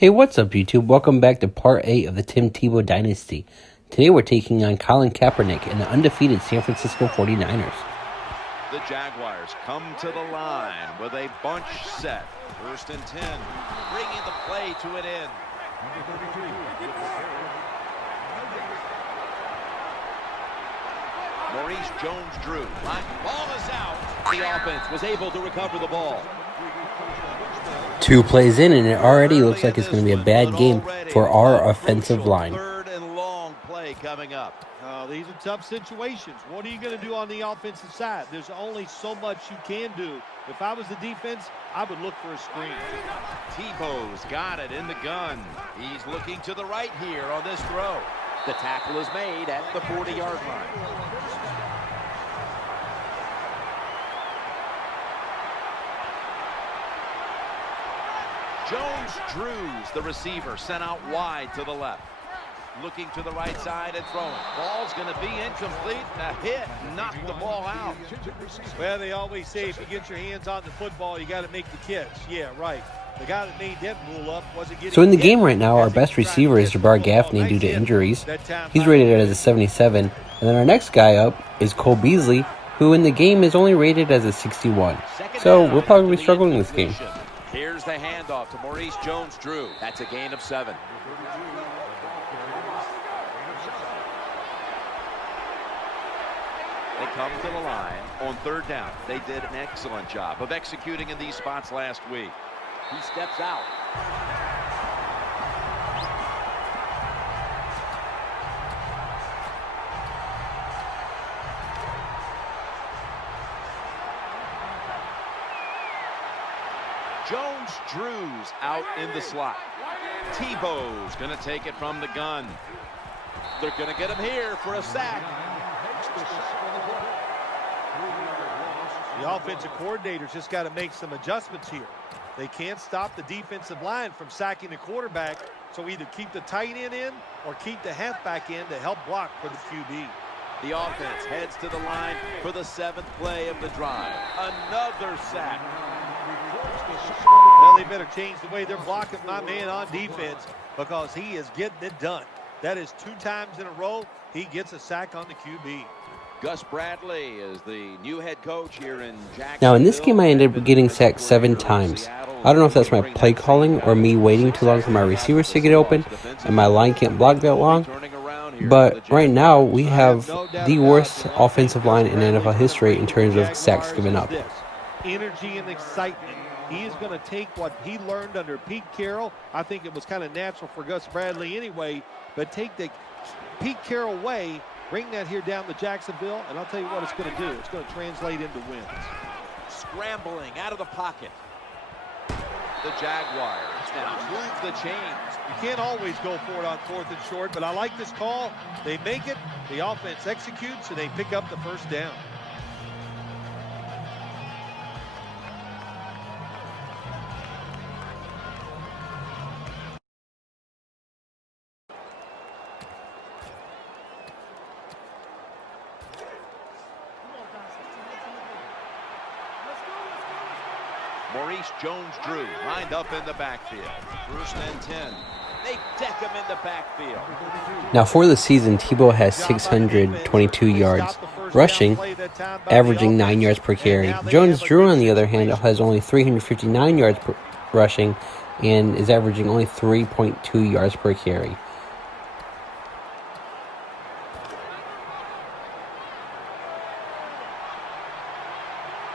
Hey, what's up, YouTube? Welcome back to part 8 of the Tim Tebow Dynasty. Today we're taking on Colin Kaepernick and the undefeated San Francisco 49ers. The Jaguars come to the line with a bunch set. 1st and 10, bringing the play to an end. Maurice Jones-Drew. Ball is out. The offense was able to recover the ball. 2 plays in, and it already looks like it's going to be a bad game for our offensive line. 3rd and long play coming up. These are tough situations. What are you going to do on the offensive side? There's only so much you can do. If I was the defense, I would look for a screen. Tebow's got it in the gun. He's looking to the right here on this throw. The tackle is made at the 40-yard line. Jones-Drews, the receiver, sent out wide to the left. Looking to the right side and throwing. Ball's going to be incomplete. A hit knocked the ball out. Well, they always say if you get your hands on the football, you got to make the catch. Yeah, right. The guy that made that rule up wasn't getting. So in the game right now, our best receiver is Jabbar Gaffney due to injuries. He's rated as a 77. And then our next guy up is Cole Beasley, who in the game is only rated as a 61. So we'll probably be struggling this game. Here's the handoff to Maurice Jones-Drew. That's a gain of 7. They come to the line on 3rd down. They did an excellent job of executing in these spots last week. He steps out. Jones-Drews out in the slot. Tebow's going to take it from the gun. They're going to get him here for a sack. The offensive coordinator's just got to make some adjustments here. They can't stop the defensive line from sacking the quarterback, so either keep the tight end in or keep the halfback in to help block for the QB. The offense heads to the line for the 7th play of the drive. Another sack. Well, they better change the way they're blocking my man on defense because he is getting it done. That is 2 times in a row he gets a sack on the QB. Gus Bradley is the new head coach here in Jacksonville. Now in this game I ended up getting sacked 7 times. I don't know if that's my play calling or me waiting too long for my receivers to get open and my line can't block that long. But right now we have the worst offensive line in NFL history in terms of sacks given up. Energy and excitement. He is going to take what he learned under Pete Carroll. I think it was kind of natural for Gus Bradley anyway, but take the Pete Carroll way, bring that here down to Jacksonville, and I'll tell you what it's going to do. It's going to translate into wins. Scrambling out of the pocket. The Jaguars now move the chains. You can't always go for it on 4th and short, but I like this call. They make it, the offense executes, and they pick up the 1st down. Maurice Jones-Drew lined up in the backfield. 1st and 10. They deck him in the backfield. Now for the season, Tebow has 622 yards rushing, averaging 9 yards per carry. Jones-Drew, on the other hand, has only 359 yards rushing and is averaging only 3.2 yards per carry.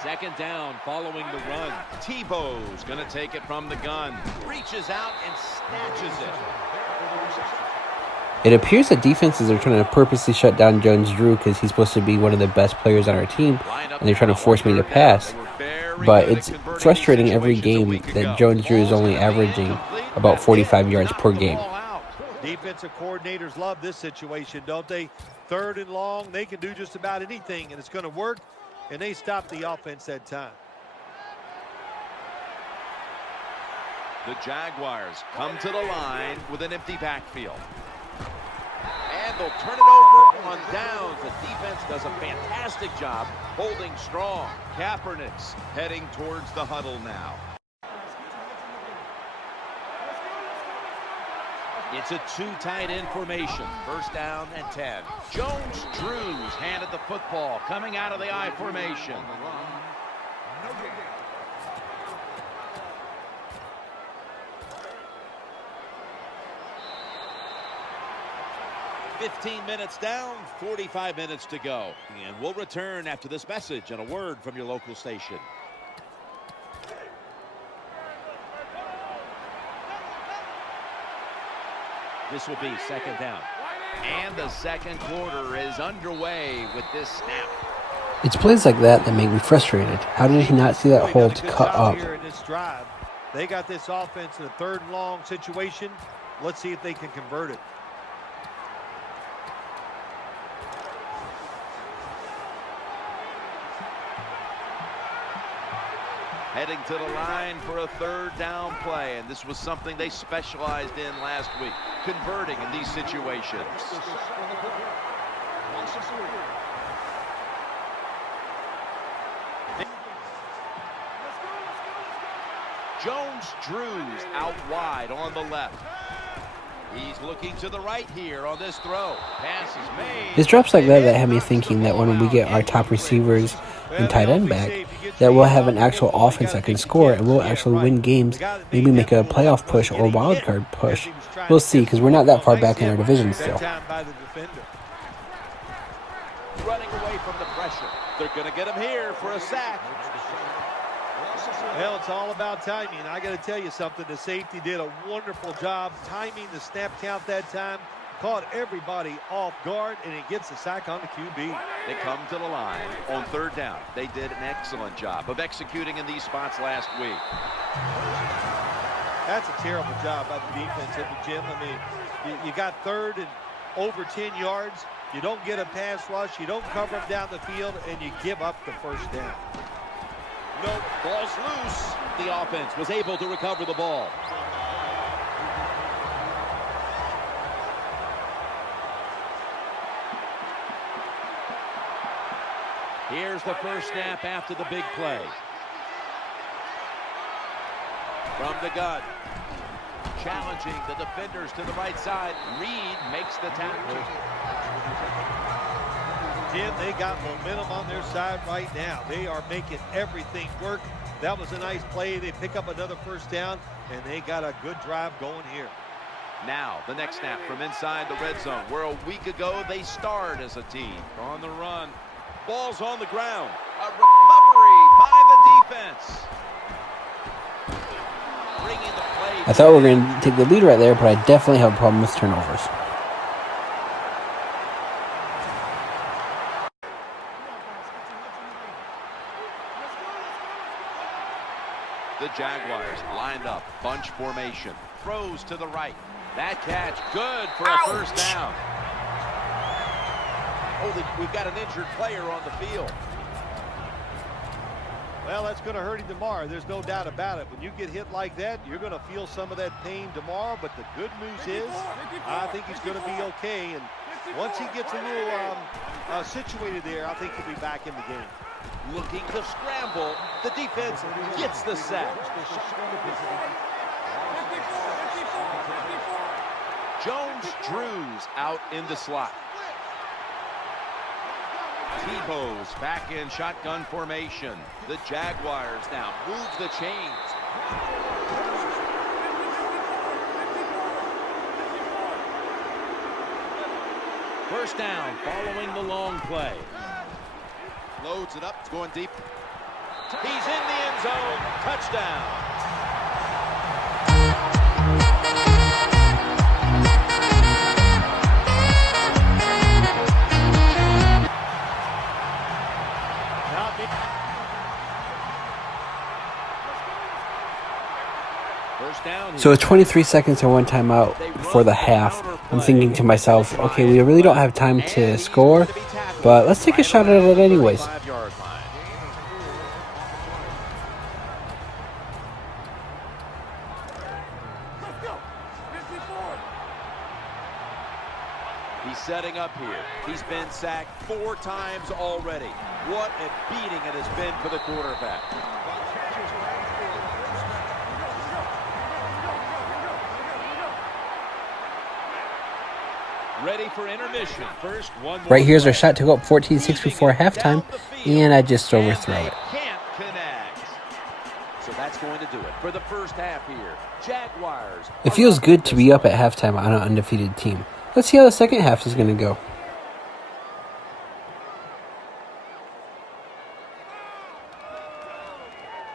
Second down following the run. Tebow's going to take it from the gun. Reaches out and snatches it. It appears that defenses are trying to purposely shut down Jones-Drew because he's supposed to be one of the best players on our team, and they're trying to force me to pass. But it's frustrating every game that Jones-Drew is only averaging about 45 yards per game. Defensive coordinators love this situation, don't they? 3rd and long, they can do just about anything, and it's going to work. And they stopped the offense that time. The Jaguars come to the line with an empty backfield. And they'll turn it over on downs. The defense does a fantastic job holding strong. Kaepernick's heading towards the huddle now. It's a two tight end formation. First down and 10. Jones-Drews handed the football coming out of the I formation. 15 minutes down, 45 minutes to go. And we'll return after this message and a word from your local station. This will be second down. And the second quarter is underway with this snap. It's plays like that that make me frustrated. How did he not see that hole to cut up? Here in this drive. They got this offense in a third and long situation. Let's see if they can convert it. Heading to the line for a third down play, and this was something they specialized in last week, converting in these situations. Jones-Drews out wide on the left. He's looking to the right here on this throw. Pass is made. It's drops like that that have me thinking that when we get our top receivers and tight end back, that we'll have an actual offense that can score and we'll actually win games, maybe make a playoff push or wild card push. We'll see, because we're not that far back in our division still. Running away from the pressure. They're going to get him here for a sack. Well, it's all about timing. I got to tell you something. The safety did a wonderful job timing the snap count that time. Caught everybody off guard, and he gets the sack on the QB. They come to the line on third down. They did an excellent job of executing in these spots last week. That's a terrible job by the defense at the gym. I mean, you got third and over 10 yards. You don't get a pass rush. You don't cover them down the field, and you give up the first down. Nope, ball's loose. The offense was able to recover the ball. Here's the first snap after the big play. From the gun. Challenging the defenders to the right side. Reed makes the tackle. Jim, they got momentum on their side right now. They are making everything work. That was a nice play. They pick up another first down, and they got a good drive going here. Now, the next snap from inside the red zone, where a week ago they starred as a team. On the run. Ball's on the ground. A recovery by the defense. Bringing the play. I thought we were going to take the lead right there, but I definitely have a problem with turnovers. The Jaguars lined up, bunch formation, throws to the right. That catch, good for a first down. Oh, we've got an injured player on the field. Well, that's going to hurt him tomorrow. There's no doubt about it. When you get hit like that, you're going to feel some of that pain tomorrow. But the good news is, I think he's going to be okay. And once he gets a little situated there, I think he'll be back in the game. Looking to scramble. The defense gets the sack. Jones-Drews out in the slot. Tebow's back in shotgun formation. The Jaguars now move the chains. First down following the long play. Loads it up, it's going deep. He's in the end zone. Touchdown. So it's 23 seconds and one timeout before the half. I'm thinking to myself, okay, we really don't have time to score, but let's take a shot at it anyways. He's setting up here. He's been sacked 4 times already. What a beating it has been for the quarterback. Ready for intermission. First, one more Right here's our play. shot to go up 14-6 before halftime, and I just overthrow it. Can't connect. So that's going to do it for the first half here. Jaguars. It feels good to be up at halftime on an undefeated team. Let's see how the second half is going to go.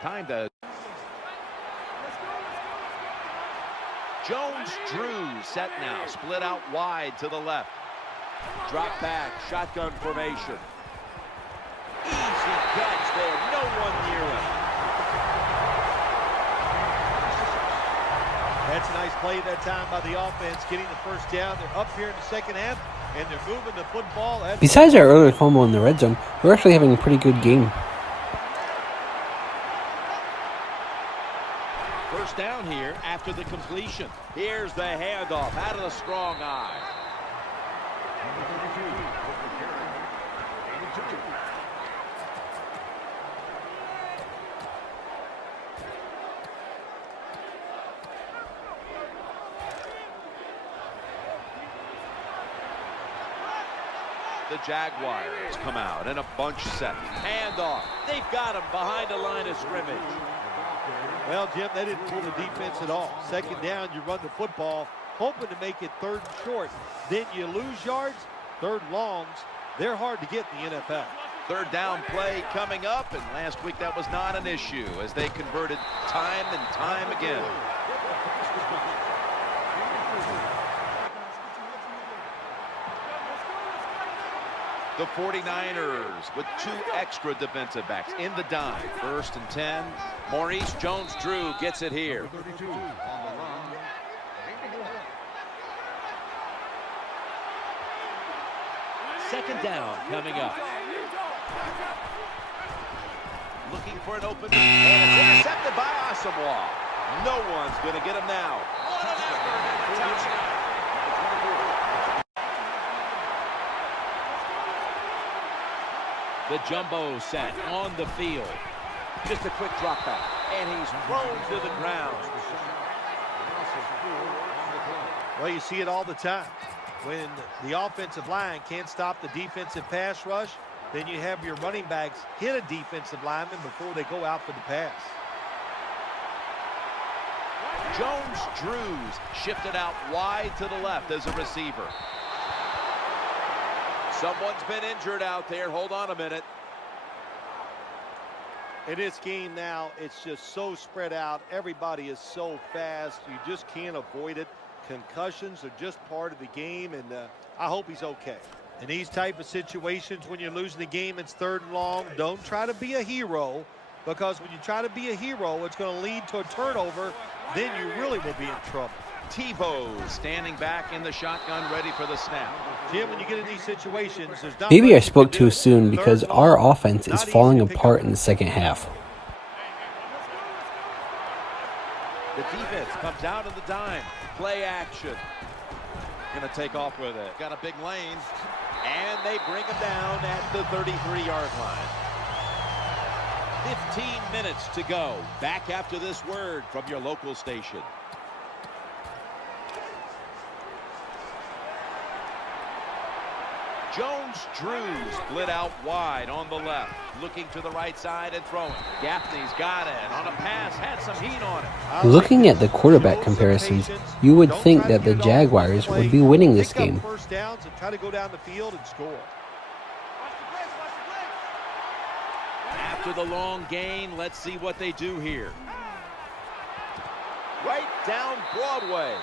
Time to. Jones-Drew set now. Split out wide to the left. Drop back. Shotgun formation. Easy catch there. No one near him. That's a nice play that time by the offense, getting the first down. They're up here in the second half, and they're moving the football. Besides our earlier fumble in the red zone, we're actually having a pretty good game. First down here after the completion. Here's the handoff out of the strong eye. The Jaguars come out in a bunch set. Handoff. They've got him behind the line of scrimmage. Well, Jim, they didn't pull the defense at all. Second down, you run the football, hoping to make it third and short. Then you lose yards, third longs. They're hard to get in the NFL. Third down play coming up, and last week that was not an issue as they converted time and time again. The 49ers with two extra defensive backs in the dime. First and 10. Maurice Jones-Drew gets it here. Second down coming up. Looking for an open, and it's intercepted by Asamoah. No one's going to get him now. Touchdown. The jumbo set on the field. Just a quick drop back, and he's thrown to the ground. Well, you see it all the time. When the offensive line can't stop the defensive pass rush, then you have your running backs hit a defensive lineman before they go out for the pass. Jones-Drew's shifted out wide to the left as a receiver. Someone's been injured out there. Hold on a minute. In this game now, it's just so spread out. Everybody is so fast. You just can't avoid it. Concussions are just part of the game, and I hope he's okay. In these type of situations, when you're losing the game, it's third and long. Don't try to be a hero, because when you try to be a hero, it's going to lead to a turnover. Then you really will be in trouble. Tebow standing back in the shotgun, ready for the snap. Jim, when you get in these situations, there's not Maybe I much you spoke can too do. soon because Third and our long, offense is not falling easy to pick apart up. in the second half. The defense comes out of the dime. Play action. Going to take off with it. Got a big lane. And they bring him down at the 33-yard line. 15 minutes to go. Back after this word from your local station. Jones-Drew split out wide on the left. Looking to the right side and throwing. Gaffney's got it. On a pass, had some heat on it. Looking at the quarterback comparisons, you would think that the Jaguars would be winning this game. First downs and try to go down the field and score. After the long gain, let's see what they do here. Right down Broadway.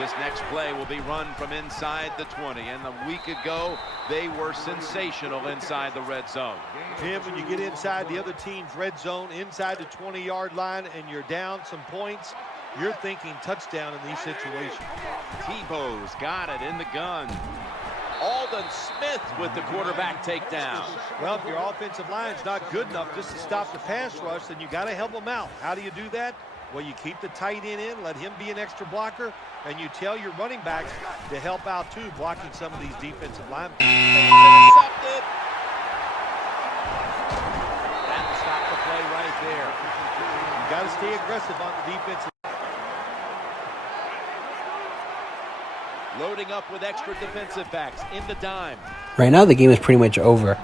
This next play will be run from inside the 20. And a week ago, they were sensational inside the red zone. Jim, when you get inside the other team's red zone, inside the 20-yard line, and you're down some points, you're thinking touchdown in these situations. Tebow's got it in the gun. Aldon Smith with the quarterback takedown. Well, if your offensive line's not good enough just to stop the pass rush, then you got to help them out. How do you do that? Well, you keep the tight end in, let him be an extra blocker, and you tell your running backs to help out too, blocking some of these defensive linemen. Intercepted. right there. You got to stay aggressive on the defensive. Loading up with extra defensive backs in the dime. Right now, the game is pretty much over.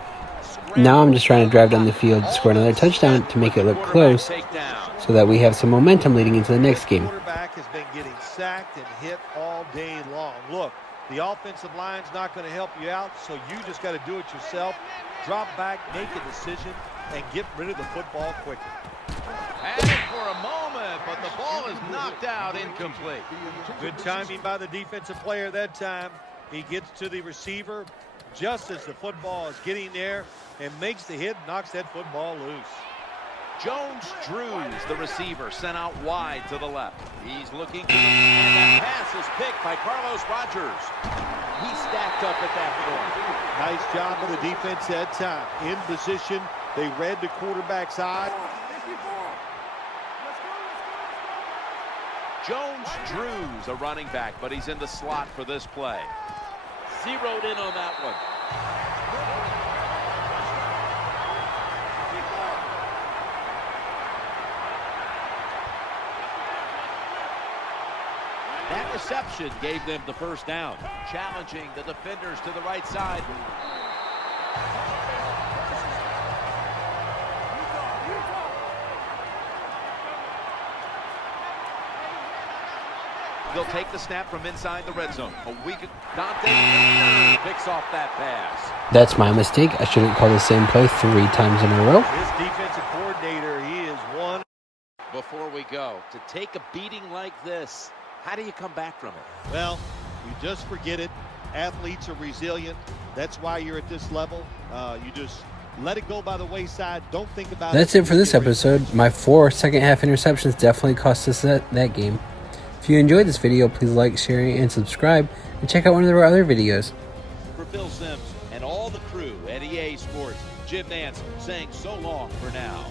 Now I'm just trying to drive down the field, score another touchdown to make it look close, so that we have some momentum leading into the next game. The quarterback has been getting sacked and hit all day long. Look, the offensive line's not going to help you out, so you just got to do it yourself. Drop back, make a decision, and get rid of the football quicker. Had it for a moment, but the ball is knocked out, incomplete. Good timing by the defensive player that time. He gets to the receiver just as the football is getting there and makes the hit, knocks that football loose. Jones-Drews, the receiver, sent out wide to the left. He's looking, and that pass is picked by Carlos Rogers. He stacked up at that point. Nice job of the defense that time. In position, they read the quarterback's eye. Jones-Drews, a running back, but he's in the slot for this play. Zeroed in on that one. That reception gave them the first down. Challenging the defenders to the right side. They'll take the snap from inside the red zone. A weak Dante picks off that pass. That's my mistake. I shouldn't call the same play 3 times in a row. His defensive coordinator, he is one. Before we go, to take a beating like this, how do you come back from it? Well, you just forget it. Athletes are resilient. That's why you're at this level. You just let it go by the wayside. Don't think about it. That's it for this episode. My 4 second-half interceptions definitely cost us that game. If you enjoyed this video, please like, share, and subscribe, and check out one of our other videos. For Phil Simms and all the crew at EA Sports, Jim Nance saying so long for now.